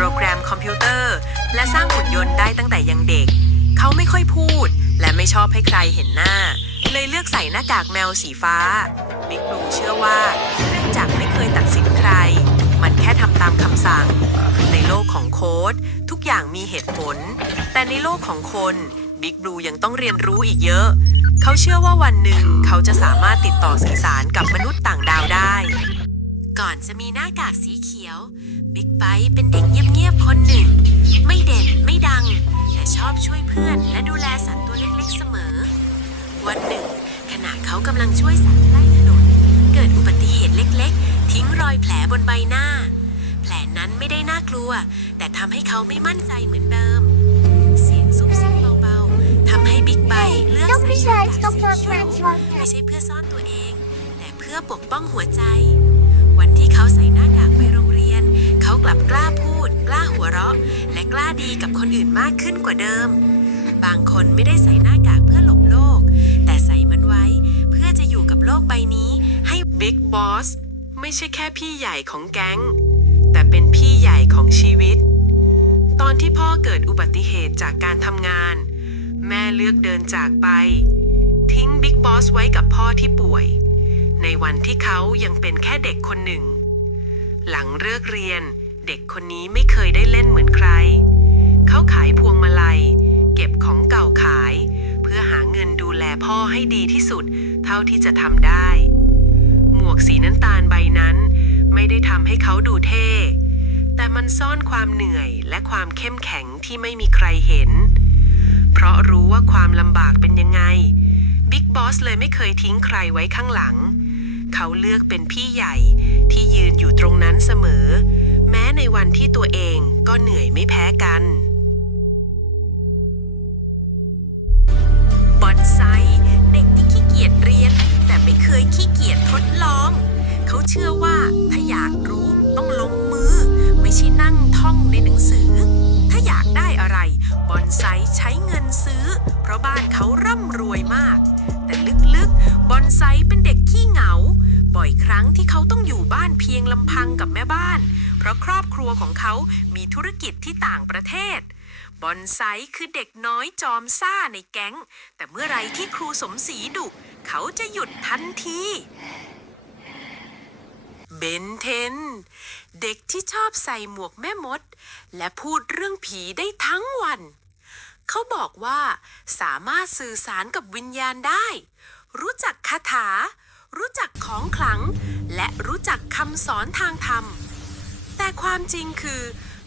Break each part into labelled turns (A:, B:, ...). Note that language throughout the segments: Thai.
A: โปรแกรมคอมพิวเตอร์ และสร้างหุ่นยนต์ได้ตั้งแต่ยังเด็ก เขาไม่ค่อยพูด และไม่ชอบให้ใครเห็นหน้า เลยเลือกใส่หน้ากากแมวสีฟ้าบิ๊กบลูเชื่อว่าเนื่องจากไม่เคยตัดสินใคร มันแค่ทำตามคำสั่ง ในโลกของโค้ดทุกอย่างมีเหตุผล แต่ในโลกของคนบิ๊กบลูยังต้องเรียนรู้อีกเยอะ เขาเชื่อว่าวันหนึ่งเขาจะสามารถติดต่อสื่อสารกับมนุษย์ต่างดาวได้ ก่อนจะมีหน้ากากสีเขียว บิ๊กไบค์เป็นเด็กเงียบๆคนหนึ่ง ไม่เด่นไม่ดัง แต่ชอบช่วยเพื่อนและดูแลสัตว์ตัวเล็กๆเสมอ วันหนึ่ง ขณะเขากำลังช่วยสัตว์ใกล้ถนน เกิดอุบัติเหตุเล็กๆ ทิ้งรอยแผลบนใบหน้า แผลนั้นไม่ได้น่ากลัว แต่ทำให้เขาไม่มั่นใจเหมือนเดิม เสียงซุบซิบเบาๆทำให้บิ๊กไบค์เลือก
B: Don't
A: ใส่
B: be
A: หน้า
B: shy,
A: กาก
B: stop
A: สี
B: your
A: เขียว
B: transport.
A: ไม่ใช่เพื่อซ่อนตัวเอง แต่เพื่อปกป้องหัวใจวันที่ เขาใส่หน้ากากไปโรงเรียน เขากลับกล้าพูด กล้าหัวเราะ และกล้าดีกับคนอื่นมากขึ้นกว่าเดิม บางคนไม่ได้ใส่หน้ากากเพื่อหลบโลก แต่ใส่มันไว้ เพื่อจะอยู่กับโลกใบนี้ให้บิ๊กบอสไม่ใช่แค่พี่ใหญ่ของแก๊ง แต่เป็นพี่ใหญ่ของชีวิต ตอนที่พ่อเกิดอุบัติเหตุจากการทำงาน แม่เลือกเดินจากไป ทิ้งบิ๊กบอสไว้กับพ่อที่ป่วย ในวันที่เขายังเป็นแค่เด็กคนหนึ่ง หลังเลิกเรียน เด็กคนนี้ไม่เคยได้เล่นเหมือนใคร เขาขายพวงมาลัย เก็บของเก่าขาย เพื่อหาเงินดูแลพ่อให้ดีที่สุด เท่าที่จะทำได้ หมวกสีน้ำตาลใบนั้น ไม่ได้ทำให้เขาดูเท่ แต่มันซ่อนความเหนื่อยและความเข้มแข็งที่ไม่มีใครเห็น เพราะรู้ว่าความลำบากเป็นยังไง บิ๊กบอสเลยไม่เคยทิ้งใครไว้ข้างหลัง เขาเลือกเป็นพี่ใหญ่ที่ยืนอยู่ตรงนั้นเสมอ แม้ในวันที่ตัวเองก็เหนื่อยไม่แพ้กันบอนไซเด็กที่ขี้เกียจเรียน แต่ไม่เคยขี้เกียจทดลอง เขาเชื่อว่าถ้าอยากรู้ต้องลงมือ ไม่ใช่นั่งท่องในหนังสือ ถ้าอยากได้อะไรบอนไซใช้เงินซื้อ เพราะบ้านเขาร่ำรวยมาก แต่ลึกๆบอนไซเป็นเด็กขี้เหงา บ่อยครั้งที่เขาต้องอยู่บ้านเพียงลำพังกับแม่บ้าน เพราะครอบครัวของเขามีธุรกิจที่ต่างประเทศ บอนไซคือเด็กน้อยจอมซ่าในแก๊ง แต่เมื่อไรที่ครูสมศรีดุ เขาจะหยุดทันทีเบนเทน เด็กที่ชอบใส่หมวกแม่มด และพูดเรื่องผีได้ทั้งวัน เขาบอกว่าสามารถสื่อสารกับวิญญาณได้ รู้จักคาถา รู้จักของขลัง และรู้จักคำสอนทางธรรม แต่ความจริงคือ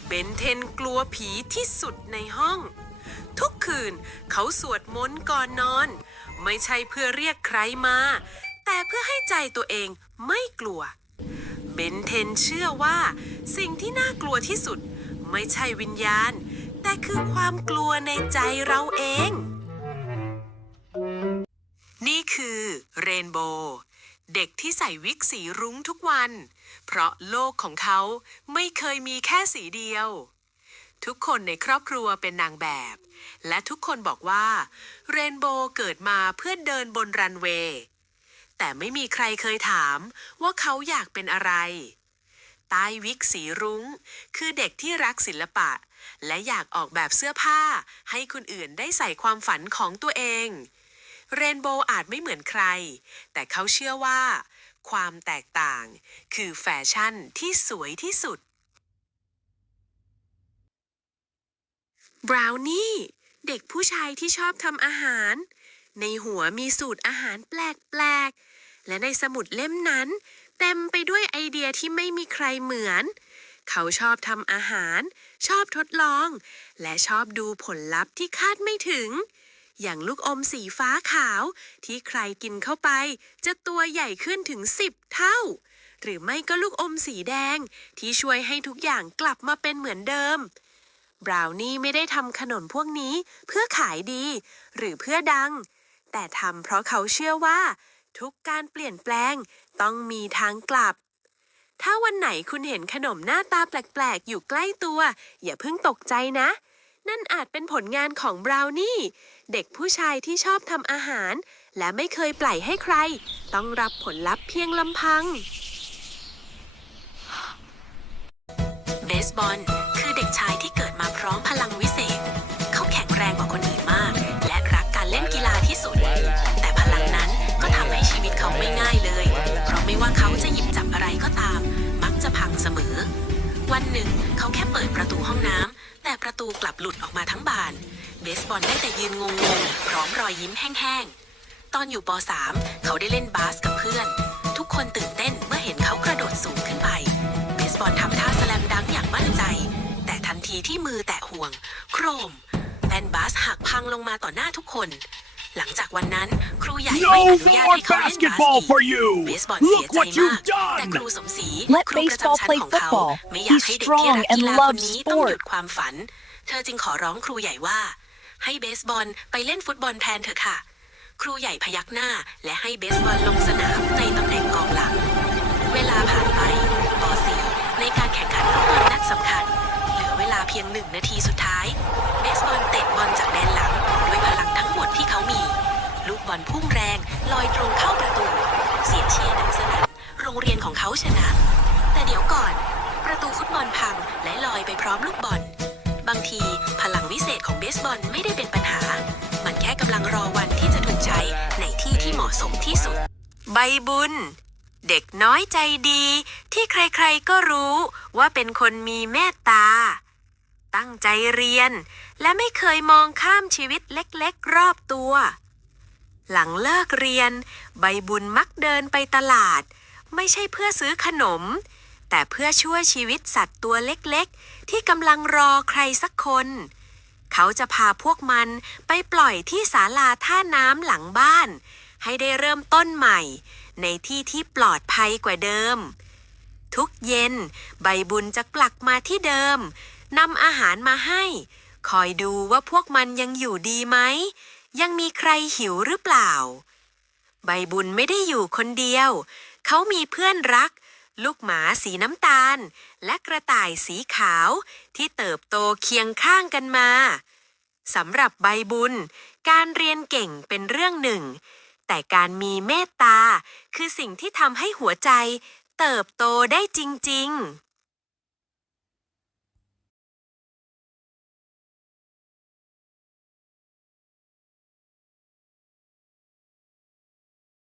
A: เบนเทนกลัวผีที่สุดในห้อง ทุกคืนเขาสวดมนต์ก่อนนอน ไม่ใช่เพื่อเรียกใครมา แต่เพื่อให้ใจตัวเองไม่กลัว เบนเทนเชื่อว่า สิ่งที่น่ากลัวที่สุด ไม่ใช่วิญญาณ แต่คือความกลัวในใจเราเอง นี่คือเรนโบว์ เด็กที่ใส่วิกสีรุ้งทุกวัน เพราะโลกของเขาไม่เคยมีแค่สีเดียว ทุกคนในครอบครัวเป็นนางแบบ และทุกคนบอกว่าเรนโบว์เกิดมาเพื่อเดินบนรันเวย์ แต่ไม่มีใครเคยถามว่าเขาอยากเป็นอะไรใต้วิกสีรุง้ง คือเด็กที่รักศิลปะ และอยากออกแบบเสื้อผ้าให้คนอื่นได้ใส่ความฝันของตัวเอง เรนโบว์อาจไม่เหมือนใคร แต่เขาเชื่อว่า ความแตกต่างคือแฟชั่นที่สวยที่สุดบราวนี่เด็กผู้ชายที่ชอบทำอาหาร ในหัวมีสูตรอาหารแปลกๆ และในสมุดเล่มนั้น เต็มไปด้วยไอเดียที่ไม่มีใครเหมือน เขาชอบทำอาหาร ชอบทดลอง และชอบดูผลลัพธ์ที่คาดไม่ถึง อย่างลูกอมสีฟ้าขาว ที่ใครกินเข้าไป จะตัวใหญ่ขึ้นถึง 10 เท่า หรือไม่ก็ลูกอมสีแดง ที่ช่วยให้ทุกอย่างกลับมาเป็นเหมือนเดิม บราวนี่ไม่ได้ทำขนมพวกนี้เพื่อขายดี หรือเพื่อดัง แต่ทำเพราะเขาเชื่อว่า ทุกการเปลี่ยนแปลงต้องมีทางกลับถ้าวันไหนคุณเห็นขนมหน้าตาแปลก ๆ อยู่ใกล้ตัว อย่าเพิ่งตกใจนะ นั่นอาจเป็นผลงานของบราวนี่ เด็กผู้ชายที่ชอบทำอาหาร และไม่เคยปล่อยให้ใคร ต้องรับผลลัพธ์เพียงลำพัง เบสบอลคือเด็กชายที่เกิดมาพร้อมพลังวิเศษ เขาแข็งแรงกว่าคนอื่นมาก และรักการเล่นกีฬาที่สุด แต่พลังนั้นก็ทำให้ชีวิตเขาไม่ง่ายเลย เพราะไม่ว่าเขาจะหยิบจับอะไรก็ตาม มักจะพังเสมอ วันหนึ่งเขาแค่เปิดประตูห้องน้ำ ประตูกลับหลุดออกมาทั้งบาน เบสบอลได้แต่ยืนงงๆ พร้อมรอยยิ้มแห้งๆ ตอนอยู่ป .3 เขาได้เล่นบาสกับเพื่อน ทุกคนตื่นเต้นเมื่อเห็นเขากระโดดสูงขึ้นไป เบสบอลทำท่าสแลมดังอย่างมั่นใจ แต่ทันทีที่มือแตะห่วง โครมแป้นบาสหักพังลงมาต่อหน้าทุกคน หลังจากวันนั้น ครูใหญ่ไม่
B: No
A: อนุญาต
B: more
A: ให้เขาเล่นบาส
B: basketball
A: อีก
B: for you!
A: เบสบอลเสีย
B: Look
A: ใจ
B: what
A: มาก
B: you've
A: แต่
B: done!
A: ครูสมศรี
C: Let
A: ครูประจำ
C: baseball
A: ชั้น
C: play
A: ของเขา
C: football.
A: ไม่อยาก
C: He's
A: ให้เด็กที่รัก
C: strong and
A: กีฬาคน
C: loves
A: นี้ต้องหยุด
C: sport.
A: ความฝัน เธอจึงขอร้องครูใหญ่ว่า ให้เบสบอลไปเล่นฟุตบอลแทนเถอะค่ะ ครูใหญ่พยักหน้า และให้เบสบอลลงสนามในตำแหน่งกองหลัง เวลาผ่านไปป .4 ในการแข่งขันฟุตบอลนัดสำคัญ เหลือเวลาเพียงหนึ่งนาทีสุดท้าย อลพุ่งแรง ลอยตรงเข้าประตู เสียงเชียร์ดังสนั่นโรงเรียนของเขาชนะ แต่เดี๋ยวก่อน ประตูฟุตบอลพังและลอยไปพร้อมลูกบอล บางทีพลังวิเศษของเบสบอลไม่ได้เป็นปัญหา มันแค่กำลังรอวันที่จะถูกใช้ในที่ที่เหมาะสมที่สุด ใบบุญ เด็กน้อยใจดี ที่ใครๆก็รู้ว่าเป็นคนมีเมตตาตั้งใจเรียน และไม่เคยมองข้ามชีวิตเล็กๆ รอบตัว หลังเลิกเรียน ใบบุญมักเดินไปตลาด ไม่ใช่เพื่อซื้อขนม แต่เพื่อช่วยชีวิตสัตว์ตัวเล็กๆ ที่กำลังรอใครสักคน เขาจะพาพวกมันไปปล่อยที่ศาลาท่าน้ำหลังบ้าน ให้ได้เริ่มต้นใหม่ ในที่ที่ปลอดภัยกว่าเดิม ทุกเย็น ใบบุญจะกลับมาที่เดิมนำอาหารมาให้ คอยดูว่าพวกมันยังอยู่ดีไหม ยังมีใครหิวหรือเปล่า ใบบุญไม่ได้อยู่คนเดียว เขามีเพื่อนรัก ลูกหมาสีน้ำตาล และกระต่ายสีขาวที่เติบโตเคียงข้างกันมาสำหรับใบบุญ การเรียนเก่งเป็นเรื่องหนึ่ง แต่การมีเมตตาคือสิ่งที่ทำให้หัวใจเติบโตได้จริง ๆ